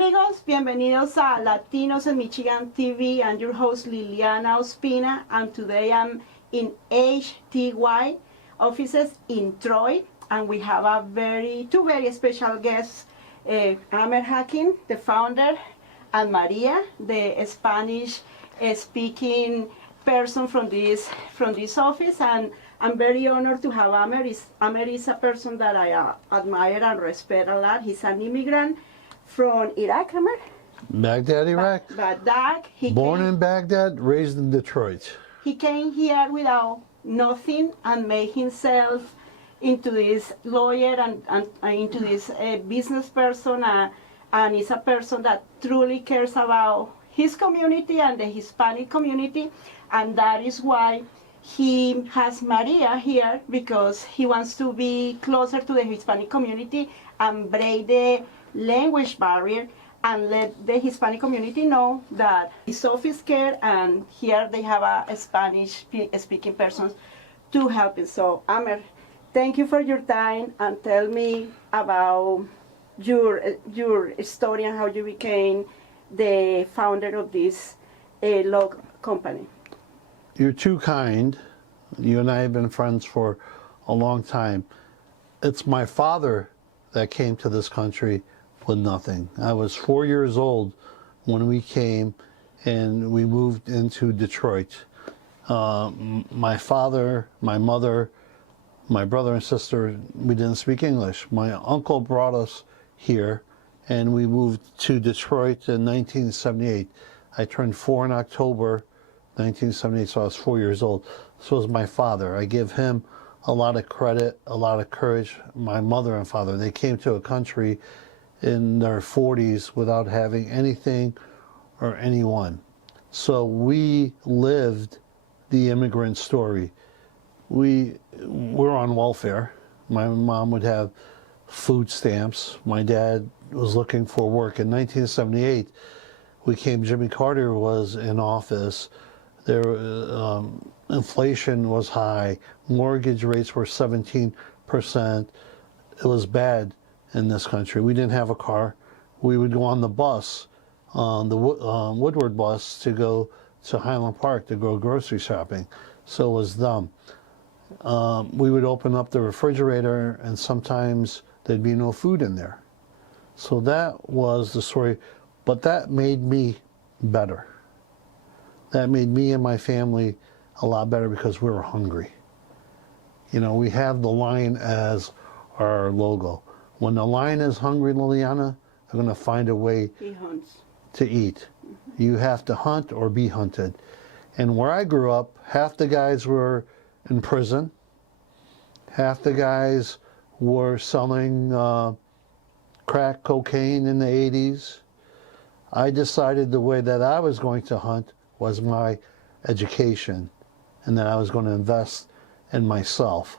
amigos, bienvenidos a Latinos en Michigan TV. I'm your host Liliana Ospina, and today I'm in HTY offices in Troy, and we have two very special guests, Amer Hakim, the founder, and María, the Spanish speaking person from this office. And I'm very honored to have Amer. Amer is a person that I admire and respect a lot. He's an immigrant from Iraq, Amer? Baghdad, Iraq. Baghdad. Born in Baghdad, raised in Detroit. He came here without nothing and made himself into this lawyer and into this business person, and is a person that truly cares about his community and the Hispanic community, and that is why he has Maria here, because he wants to be closer to the Hispanic community and break the language barrier and let the Hispanic community know that his office care, and here they have a Spanish speaking person to help him. So Amer, thank you for your time, and tell me about your story and how you became the founder of this law company. You're too kind. You and I have been friends for a long time. It's my father that came to this country with nothing. I was 4 years old when we came, and we moved into Detroit. My father, my mother, my brother and sister, we didn't speak English. My uncle brought us here, and we moved to Detroit in 1978. I turned 4 in October 1978, so I was 4 years old. So was my father. I give him a lot of credit, a lot of courage. My mother and father, they came to a country in their 40s without having anything or anyone. So we lived the immigrant story. We were on welfare. My mom would have food stamps. My dad was looking for work. In 1978, Jimmy Carter was in office. Inflation was high. Mortgage rates were 17%. It was bad in this country. We didn't have a car. We would go on the bus, the Woodward bus, to go to Highland Park to go grocery shopping. So it was dumb. We would open up the refrigerator, and sometimes there'd be no food in there. So that was the story. But that made me better. That made me and my family a lot better, because we were hungry. You know, we have the lion as our logo. When the lion is hungry, Liliana, they're going to find a way to eat. Mm-hmm. You have to hunt or be hunted. And where I grew up, half the guys were in prison. Half the guys were selling crack cocaine in the 80s. I decided the way that I was going to hunt was my education, and that I was going to invest in myself.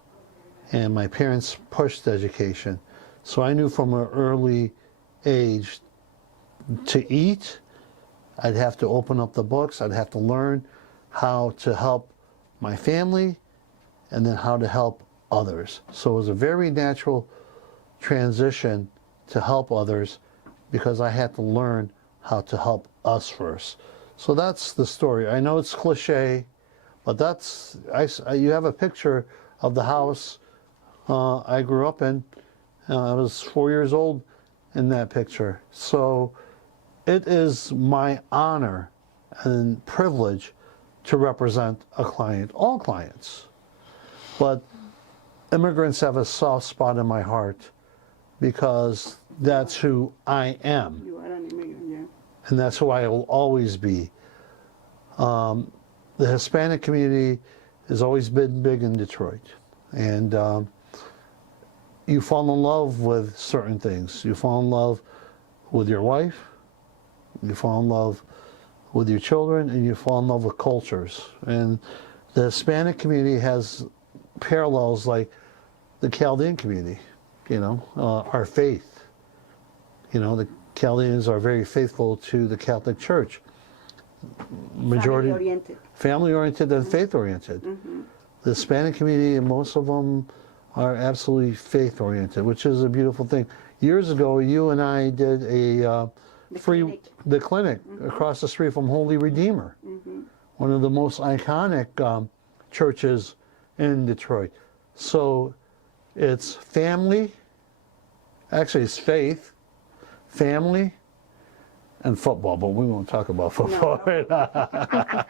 And my parents pushed education. So I knew from an early age, to eat, I'd have to open up the books, I'd have to learn how to help my family, and then how to help others. So it was a very natural transition to help others, because I had to learn how to help us first. So that's the story. I know it's cliche, but you have a picture of the house I grew up in. I was 4 years old in that picture. So it is my honor and privilege to represent a client, all clients. But immigrants have a soft spot in my heart, because that's who I am. You are an immigrant, yeah. And that's who I will always be. The Hispanic community has always been big in Detroit. And you fall in love with certain things. You fall in love with your wife, you fall in love with your children, and you fall in love with cultures. And the Hispanic community has parallels like the Chaldean community, our faith. The Chaldeans are very faithful to the Catholic Church. Family-oriented and faith-oriented. Mm-hmm. The Hispanic community, and most of them are absolutely faith-oriented, which is a beautiful thing. Years ago, you and I did a the clinic across the street from Holy Redeemer, one of the most iconic churches in Detroit. So it's family, actually it's faith, family, and football, but we won't talk about football. No.